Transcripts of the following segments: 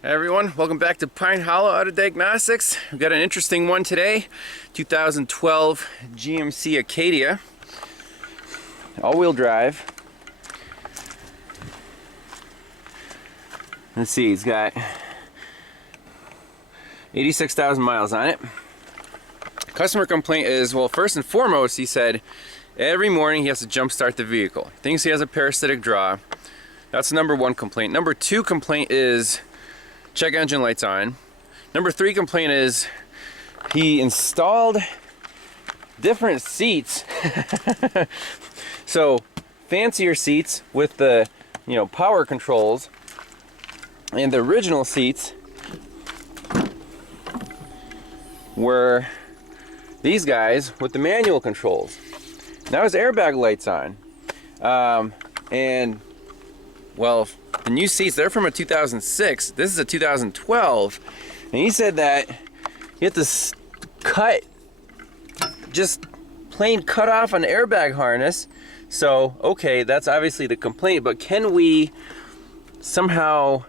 Hey everyone, welcome back to Pine Hollow Auto Diagnostics. We've got an interesting one today. 2012 GMC Acadia. All-wheel drive. Let's see, it's got 86,000 miles on it. Customer complaint is, well, first and foremost, he said every morning he has to jump start the vehicle. He thinks he has a parasitic draw. That's number one complaint. Number two complaint is check engine lights on. Number three complaint is he installed different seats. So fancier seats with the power controls, and the original seats were these guys with the manual controls. Now his airbag lights on, and well, the new seats, they're from a 2006. This is a 2012. And he said that you have to just plain cut off an airbag harness. So, okay, that's obviously the complaint, but can we somehow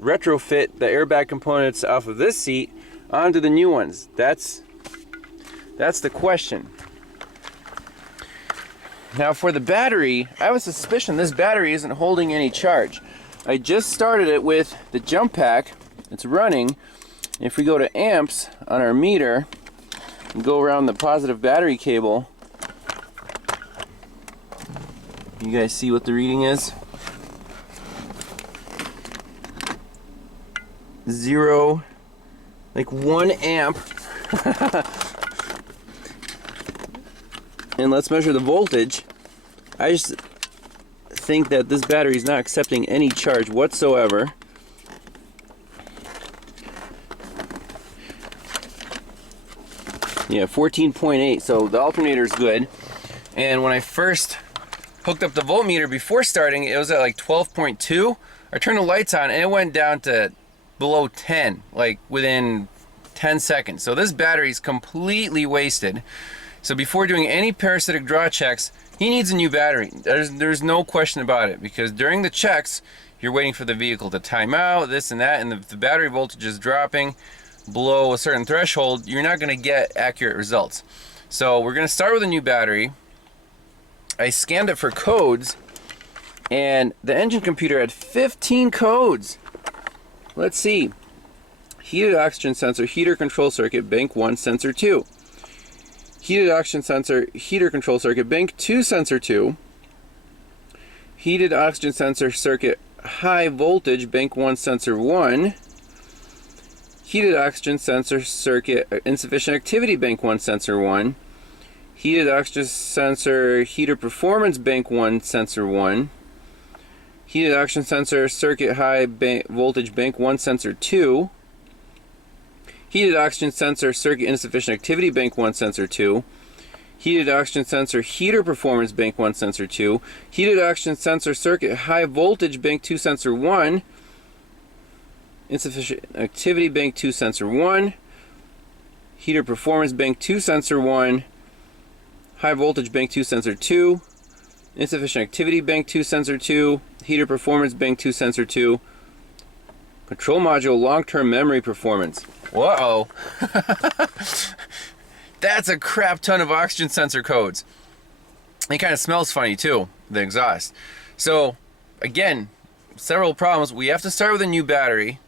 retrofit the airbag components off of this seat onto the new ones? That's the question. Now for the battery, I have a suspicion this battery isn't holding any charge. I just started it with the jump pack. It's running. If we go to amps on our meter and go around the positive battery cable, you guys see what the reading is? 0, like 1 amp. And let's measure the voltage. I just think that this battery is not accepting any charge whatsoever. Yeah, 14.8, so the alternator is good. And when I first hooked up the voltmeter before starting, it was at like 12.2. I turned the lights on and it went down to below 10, like within 10 seconds. So this battery is completely wasted. So before doing any parasitic draw checks, he needs a new battery. There's no question about it, because during the checks, you're waiting for the vehicle to time out, this and that, and if the battery voltage is dropping below a certain threshold, you're not going to get accurate results. So we're going to start with a new battery. I scanned it for codes, and the engine computer had 15 codes. Let's see. Heated oxygen sensor, heater control circuit, bank 1, sensor 2. Heated oxygen sensor, heater control circuit, bank 2, sensor 2. Heated oxygen sensor circuit, high voltage, bank 1, sensor 1. Heated oxygen sensor circuit, insufficient activity, bank 1, sensor 1. Heated oxygen sensor, heater performance, bank 1, sensor 1. Heated oxygen sensor circuit, high voltage, bank 1, sensor 2. Heated oxygen sensor circuit insufficient activity, bank 1, sensor 2. Heated oxygen sensor heater performance, bank 1, sensor 2. Heated oxygen sensor circuit high voltage, bank 2, sensor 1. Insufficient activity, bank 2, sensor 1. Heater performance, bank 2, sensor 1. High voltage, bank 2, sensor 2. Insufficient activity, bank 2, sensor 2. Heater performance, bank 2, sensor 2. Control module long-term memory performance. Whoa. That's a crap ton of oxygen sensor codes. It kind of smells funny too, the exhaust. So again, several problems. We have to start with a new battery,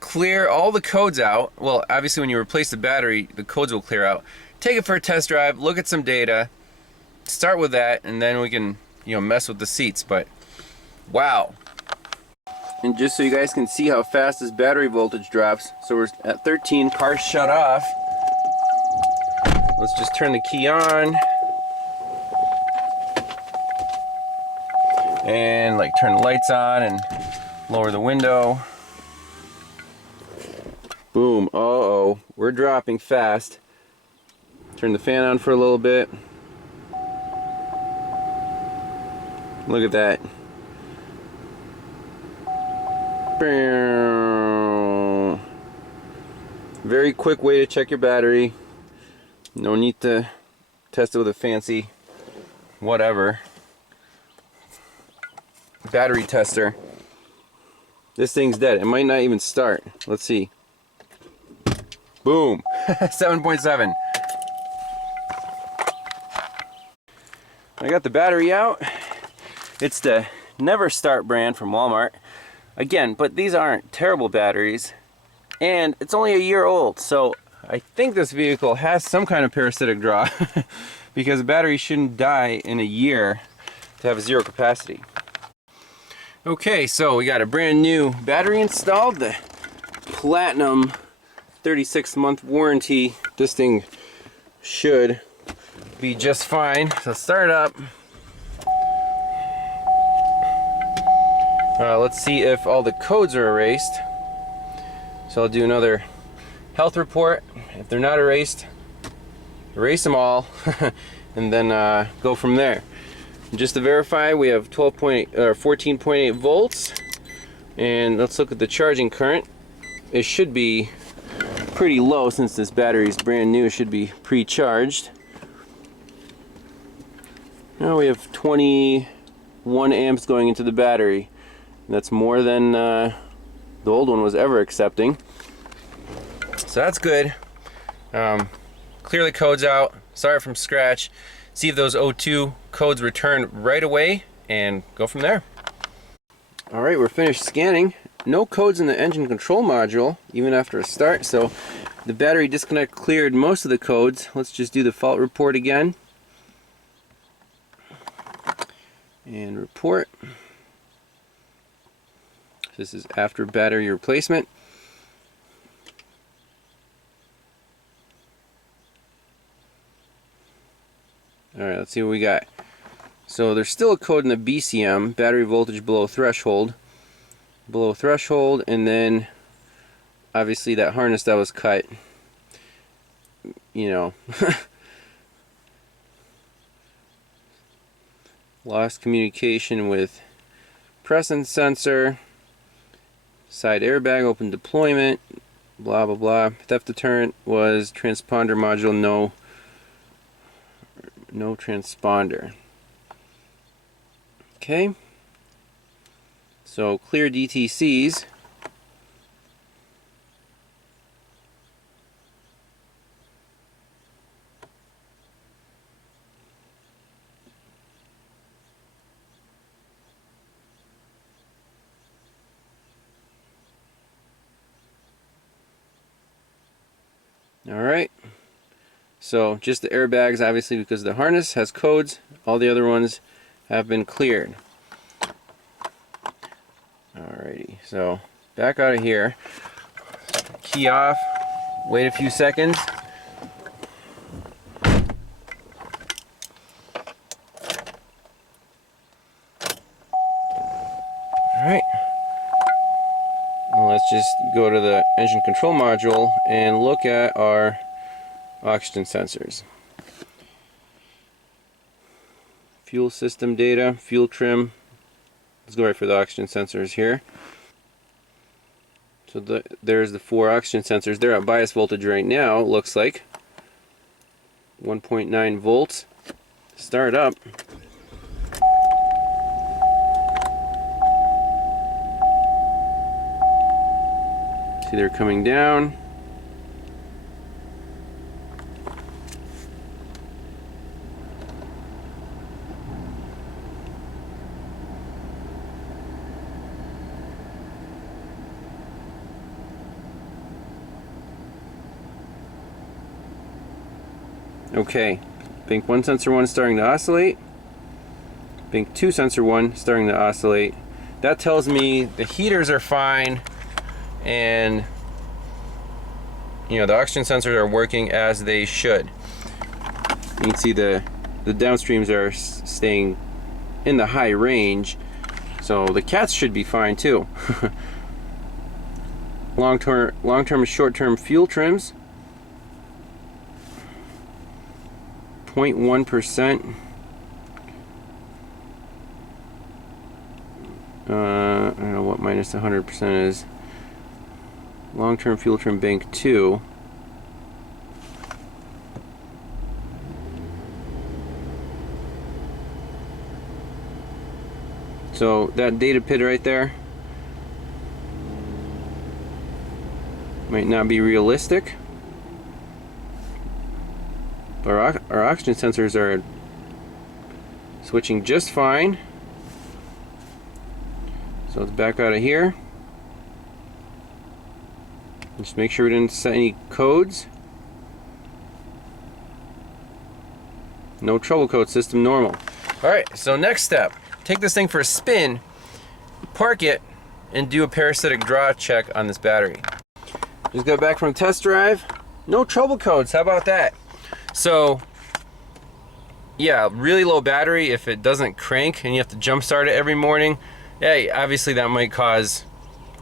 clear all the codes out. Well, obviously when you replace the battery, the codes will clear out. Take it for a test drive, look at some data, start with that, and then we can mess with the seats. But wow. And just so you guys can see how fast this battery voltage drops, so we're at 13, car shut off. Let's just turn the key on. And like turn the lights on and lower the window. Boom, uh-oh, we're dropping fast. Turn the fan on for a little bit. Look at that. Very quick way to check your battery. No need to test it with a fancy whatever battery tester. This thing's dead. It might not even start. Let's see. Boom. 7.7. I got the battery out. It's the Never Start brand from Walmart. Again, but these aren't terrible batteries. And it's only a year old, so I think this vehicle has some kind of parasitic draw because the battery shouldn't die in a year to have a zero capacity. Okay, so we got a brand new battery installed, the Platinum 36-month warranty. This thing should be just fine. So start up. Let's see if all the codes are erased. So I'll do another health report. If they're not erased, erase them all and then go from there. And just to verify, we have 14.8 volts, and let's look at the charging current. It should be pretty low since this battery is brand new. It should be pre-charged. Now we have 21 amps going into the battery. That's more than the old one was ever accepting. So that's good. Clear the codes out, start from scratch, see if those O2 codes return right away, and go from there. Alright, we're finished scanning. No codes in the engine control module, even after a start, so the battery disconnect cleared most of the codes. Let's just do the fault report again. And report. This is after battery replacement. Alright, let's see what we got. So there's still a code in the BCM, battery voltage below threshold. Below threshold, and then obviously that harness that was cut, you know. Lost communication with presence sensor, side airbag open deployment, blah blah blah. Theft deterrent was transponder module, no transponder. Okay, so clear DTCs. Alright, so just the airbags, obviously, because the harness has codes. All the other ones have been cleared. Alrighty, so back out of here, key off, wait a few seconds. Alright, well, let's just go to the engine control module and look at our oxygen sensors. Fuel system data, fuel trim. Let's go right for the oxygen sensors here. So there's the 4 oxygen sensors. They're at bias voltage right now, it looks like. 1.9 volts. Start up. See, they're coming down. Okay, bank 1 sensor 1 starting to oscillate. Bank 2 sensor 1 starting to oscillate. That tells me the heaters are fine, and you know, the oxygen sensors are working as they should. You can see the downstreams are staying in the high range, so the cats should be fine too. Long-term and short-term fuel trims. 0.1%. I don't know what minus 100% is. Long-term fuel trim bank 2. So that data pit right there, Might not be realistic. Our oxygen sensors are switching just fine. So let's back out of here. Just make sure we didn't set any codes. No trouble code, system normal. Alright, so next step. Take this thing for a spin, park it, and do a parasitic draw check on this battery. Just got back from a test drive. No trouble codes, how about that? So, yeah, really low battery. If it doesn't crank and you have to jump start it every morning, yeah, obviously that might cause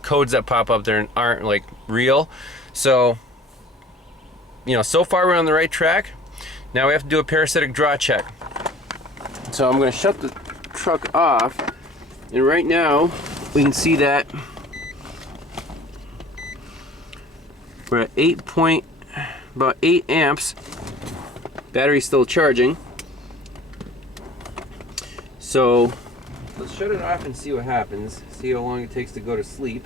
codes that pop up there aren't like real. So, you know, so far we're on the right track. Now we have to do a parasitic draw check. So I'm going to shut the truck off, and right now we can see that we're at about 8 amps. Battery's still charging. So let's shut it off and see what happens. See how long it takes to go to sleep.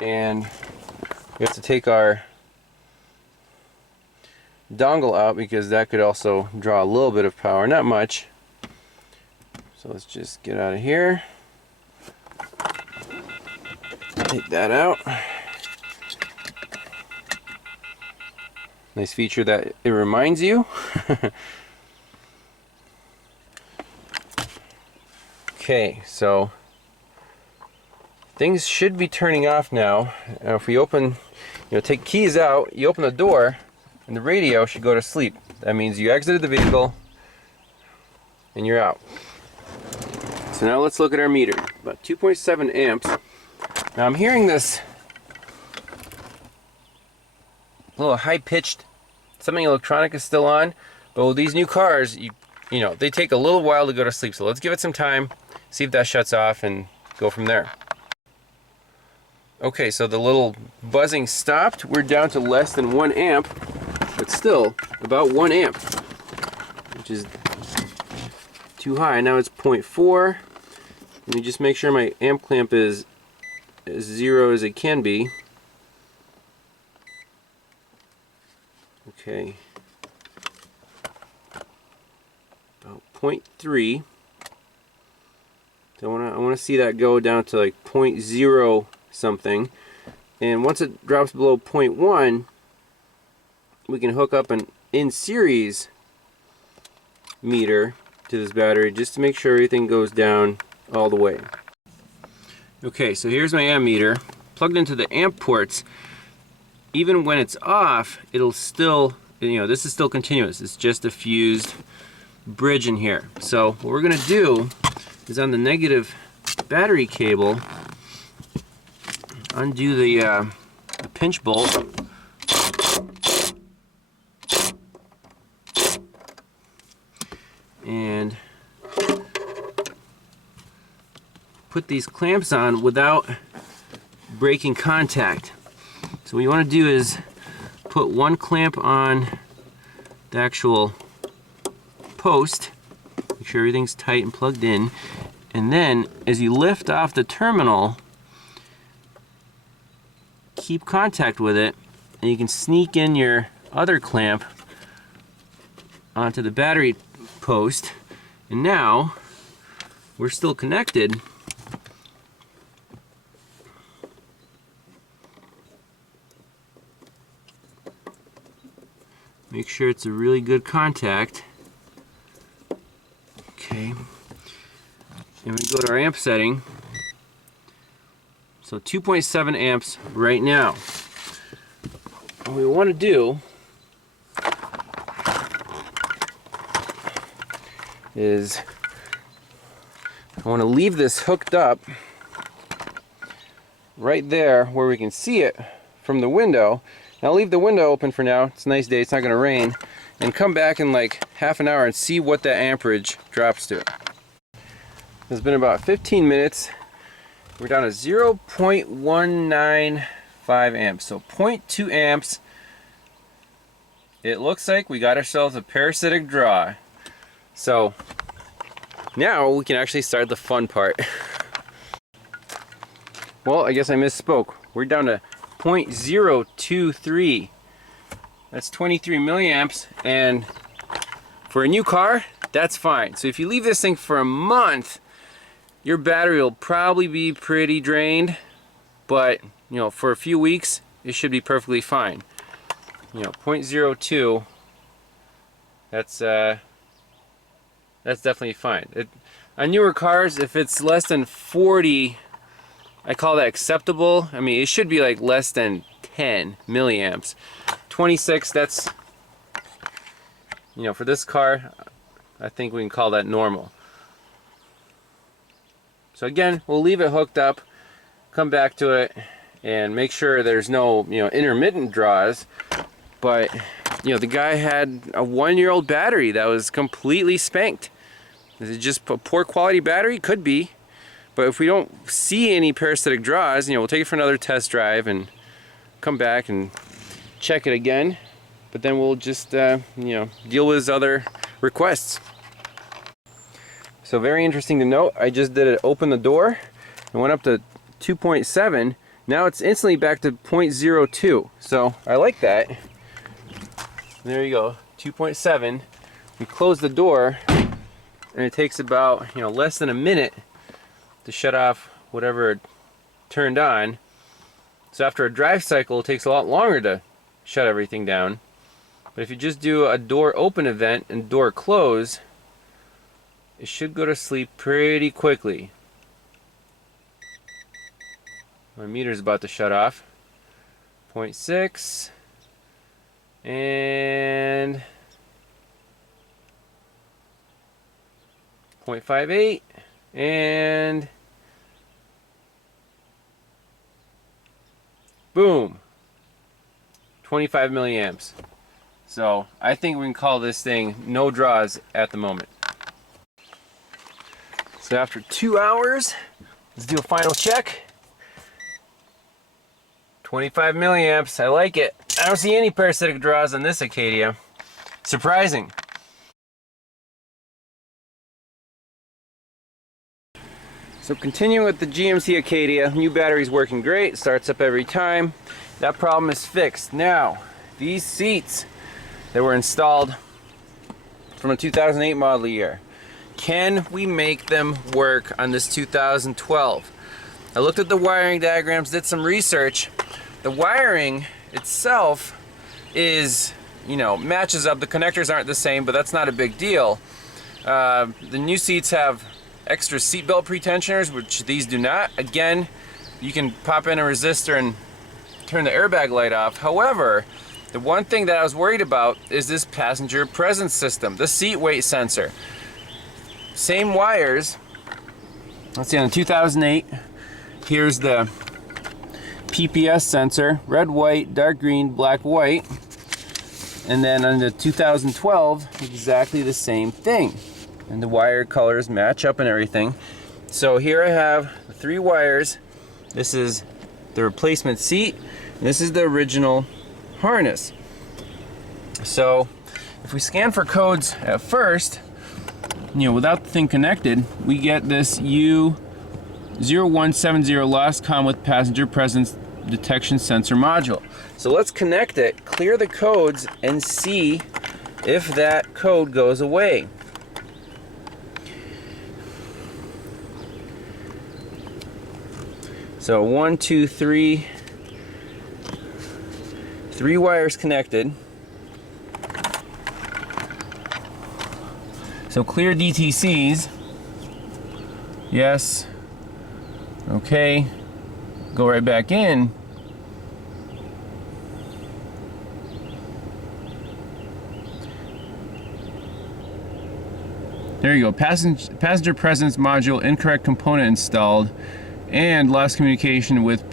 And we have to take our dongle out because that could also draw a little bit of power, not much. So let's just get out of here. Take that out. Nice feature that it reminds you. Okay, so things should be turning off now. Now if we open, take keys out, you open the door, and the radio should go to sleep. That means you exited the vehicle and you're out. So now let's look at our meter. About 2.7 amps. Now I'm hearing this little high-pitched, something electronic is still on, but with these new cars, you know, they take a little while to go to sleep. So let's give it some time, see if that shuts off, and go from there. Okay, so the little buzzing stopped. We're down to less than 1 amp, but still about 1 amp, which is too high. Now it's 0.4. Let me just make sure my amp clamp is as zero as it can be. Okay, about 0.3. So I want to see that go down to like 0.0 something, and once it drops below 0.1, we can hook up an in-series meter to this battery just to make sure everything goes down all the way. Okay, so here's my amp meter plugged into the amp ports. Even when it's off, it'll still, this is still continuous. It's just a fused bridge in here. So what we're gonna do is on the negative battery cable, undo the pinch bolt, and put these clamps on without breaking contact. So what you want to do is put one clamp on the actual post, make sure everything's tight and plugged in, and then as you lift off the terminal, keep contact with it, and you can sneak in your other clamp onto the battery post, and now we're still connected. Make sure it's a really good contact. Okay, and we go to our amp setting. So 2.7 amps right now. What we want to do is I want to leave this hooked up right there where we can see it from the window. I'll leave the window open for now. It's a nice day, it's not going to rain, and come back in like half an hour and see what that amperage drops to. It's been about 15 minutes. We're down to 0.195 amps, so 0.2 amps. It looks like we got ourselves a parasitic draw. So now we can actually start the fun part. well, I guess I misspoke. We're down to 0.023. That's 23 milliamps, and for a new car, that's fine. So if you leave this thing for a month, your battery will probably be pretty drained, but you know, for a few weeks, it should be perfectly fine. You know, 0.02, that's definitely fine. On newer cars, if it's less than 40, I call that acceptable. I mean, it should be like less than 10 milliamps. 26, that's, you know, for this car, I think we can call that normal. So again, we'll leave it hooked up, come back to it, and make sure there's no, you know, intermittent draws. But, you know, the guy had a 1-year-old battery that was completely spanked. Is it just a poor quality battery? Could be. But if we don't see any parasitic draws, you know, we'll take it for another test drive and come back and check it again. But then we'll just, you know, deal with his other requests. So very interesting to note, I just did it, open the door, and went up to 2.7. Now it's instantly back to 0.02. So I like that. There you go, 2.7. We close the door, and it takes about, you know, less than a minute to shut off whatever it turned on. So after a drive cycle, it takes a lot longer to shut everything down. But if you just do a door open event and door close, it should go to sleep pretty quickly. My meter's about to shut off. 0.6 and 0.58 and boom, 25 milliamps. So I think we can call this thing no draws at the moment. So after 2 hours, let's do a final check. 25 milliamps, I like it. I don't see any parasitic draws on this Acadia. Surprising. So continuing with the GMC Acadia, new battery's working great, starts up every time. That problem is fixed. Now, these seats that were installed from a 2008 model year, can we make them work on this 2012? I looked at the wiring diagrams, did some research. The wiring itself is, you know, matches up. The connectors aren't the same, but that's not a big deal. The new seats have extra seatbelt pretensioners, which these do not. Again, you can pop in a resistor and turn the airbag light off. However, the one thing that I was worried about is this passenger presence system, the seat weight sensor. Same wires. Let's see, on the 2008, here's the PPS sensor, red, white, dark green, black, white. And then on the 2012, exactly the same thing. And the wire colors match up and everything. So here I have 3 wires. This is the replacement seat, and this is the original harness. So if we scan for codes at first, you know, without the thing connected, we get this U0170 lost comm with passenger presence detection sensor module. So let's connect it, clear the codes, and see if that code goes away. So 1, 2, 3, 3 wires connected. So clear DTCs. Yes. Okay. Go right back in. There you go. Passenger presence module, incorrect component installed, and lost communication with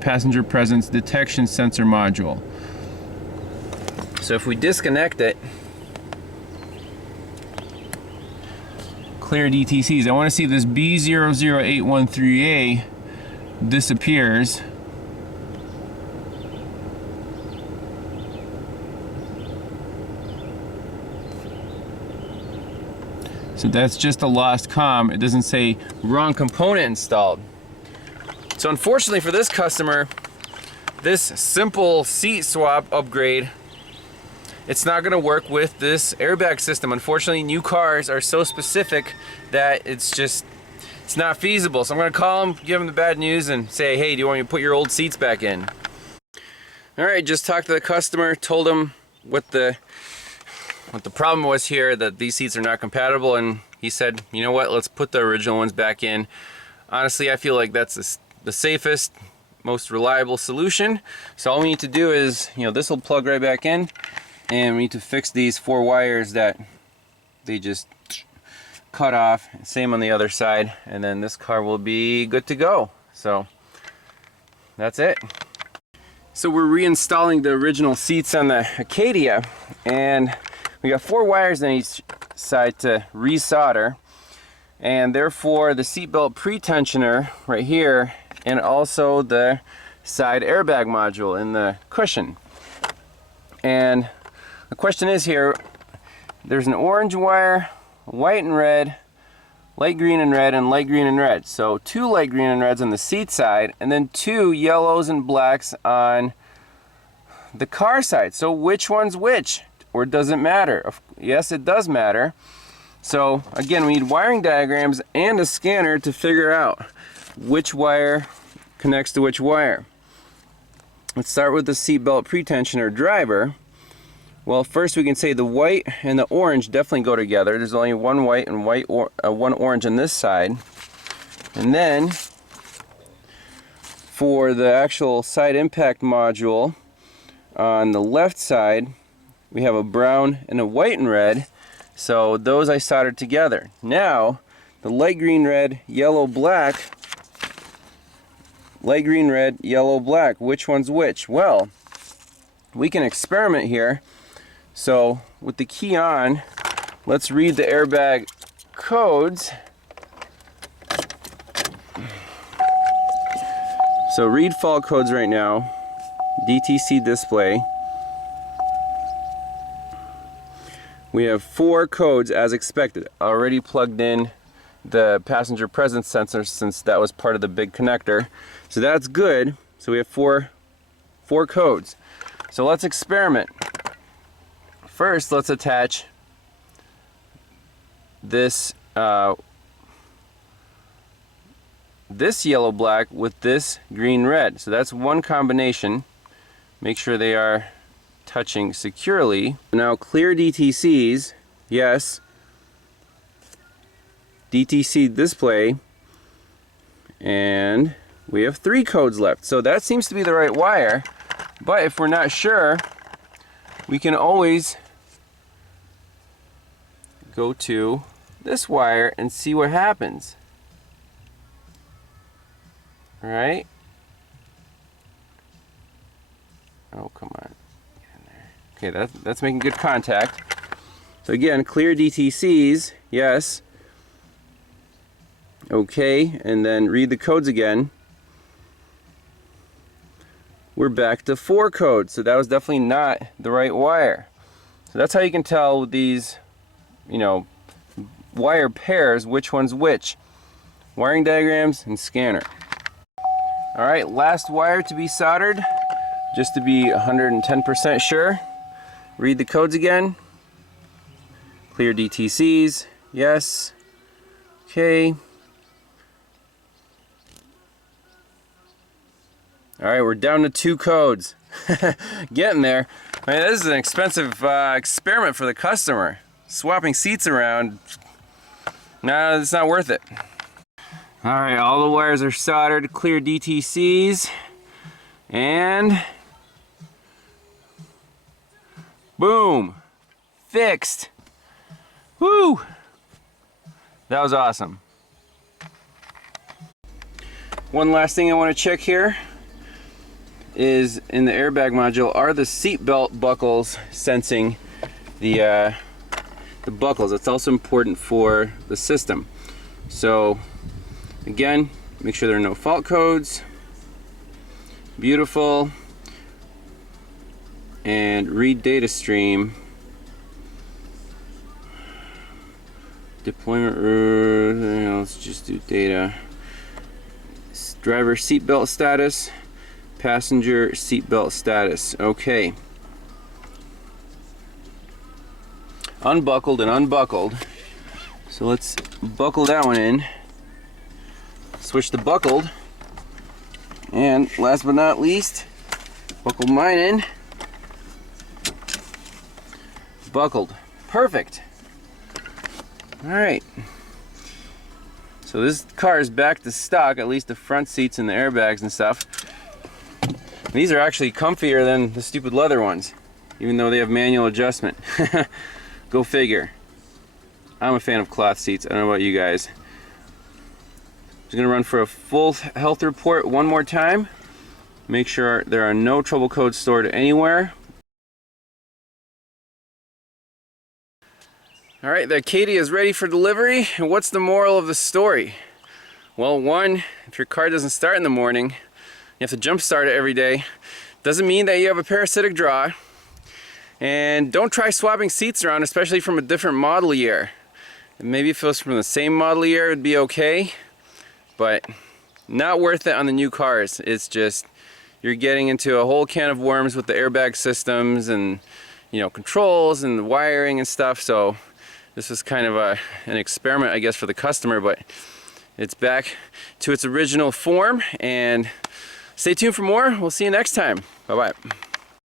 passenger presence detection sensor module. So if we disconnect it, clear DTCs. I want to see if this B00813A disappears. So that's just a lost comm. It doesn't say wrong component installed. So unfortunately for this customer, this simple seat swap upgrade, it's not going to work with this airbag system. Unfortunately, new cars are so specific that it's not feasible. So I'm going to call them, give them the bad news, and say, hey, do you want me to put your old seats back in? All right, just talked to the customer, told him what the problem was here, that these seats are not compatible, and he said, you know what, let's put the original ones back in. Honestly, I feel like that's the safest, most reliable solution. So all we need to do is, this will plug right back in, and we need to fix these 4 wires that they just cut off. Same on the other side, and then this car will be good to go. So that's it. So we're reinstalling the original seats on the Acadia, and we got 4 wires on each side to resolder, and therefore the seatbelt pretensioner right here, and also the side airbag module in the cushion. And the question is here, there's an orange wire, white and red, light green and red, and light green and red. So 2 light green and reds on the seat side, and then 2 yellows and blacks on the car side. So which one's which? Or does it matter? Yes, it does matter. So again, we need wiring diagrams and a scanner to figure out which wire connects to which wire. Let's start with the seatbelt pretensioner driver. Well, first we can say the white and the orange definitely go together. There's only one white and one orange on this side. And then for the actual side impact module on the left side, we have a brown and a white and red. So those I soldered together. Now the light green, red, yellow, black. Light green, red, yellow, black. Which one's which? Well, we can experiment here. So with the key on, let's read the airbag codes. So read fault codes right now. DTC display. We have 4 codes as expected. Already plugged in the passenger presence sensor since that was part of the big connector. So that's good. So we have four codes. So let's experiment. First, let's attach this this yellow black with this green red. So that's one combination. Make sure they are touching securely. Now clear DTCs, yes. DTC display, and we have 3 codes left. So that seems to be the right wire, but if we're not sure, we can always go to this wire and see what happens. All right. Oh, come on. Okay, that's making good contact. So again, clear DTCs, yes. Okay, and then read the codes again. We're back to 4 codes, so that was definitely not the right wire. So that's how you can tell with these, wire pairs, which one's which. Wiring diagrams and scanner. All right, last wire to be soldered, just to be 110% sure. Read the codes again. Clear DTCs, yes. Okay. All right, we're down to 2 codes. Getting there. I mean, this is an expensive experiment for the customer. Swapping seats around, no, it's not worth it. All right, all the wires are soldered. Clear DTCs, and boom, fixed. Woo! That was awesome. One last thing I want to check here is in the airbag module, are the seat belt buckles sensing the buckles? It's also important for the system. So again, make sure there are no fault codes. Beautiful. And read data stream. Deployment, let's just do data. Driver seatbelt status, passenger seatbelt status. Okay. Unbuckled and unbuckled. So let's buckle that one in. Switch to buckled. And last but not least, buckle mine in. Buckled. Perfect. Alright. So this car is back to stock, at least the front seats and the airbags and stuff. These are actually comfier than the stupid leather ones, even though they have manual adjustment. Go figure. I'm a fan of cloth seats. I don't know about you guys. Just gonna run for a full health report one more time. Make sure there are no trouble codes stored anywhere. Alright, the Acadia is ready for delivery. And what's the moral of the story? Well, one, if your car doesn't start in the morning, you have to jump start it every day. Doesn't mean that you have a parasitic draw. And don't try swapping seats around, especially from a different model year. Maybe if it was from the same model year, it'd be okay. But not worth it on the new cars. It's just, you're getting into a whole can of worms with the airbag systems and, you know, controls and the wiring and stuff. So this was kind of an experiment, I guess, for the customer, but it's back to its original form. And stay tuned for more. We'll see you next time. Bye-bye.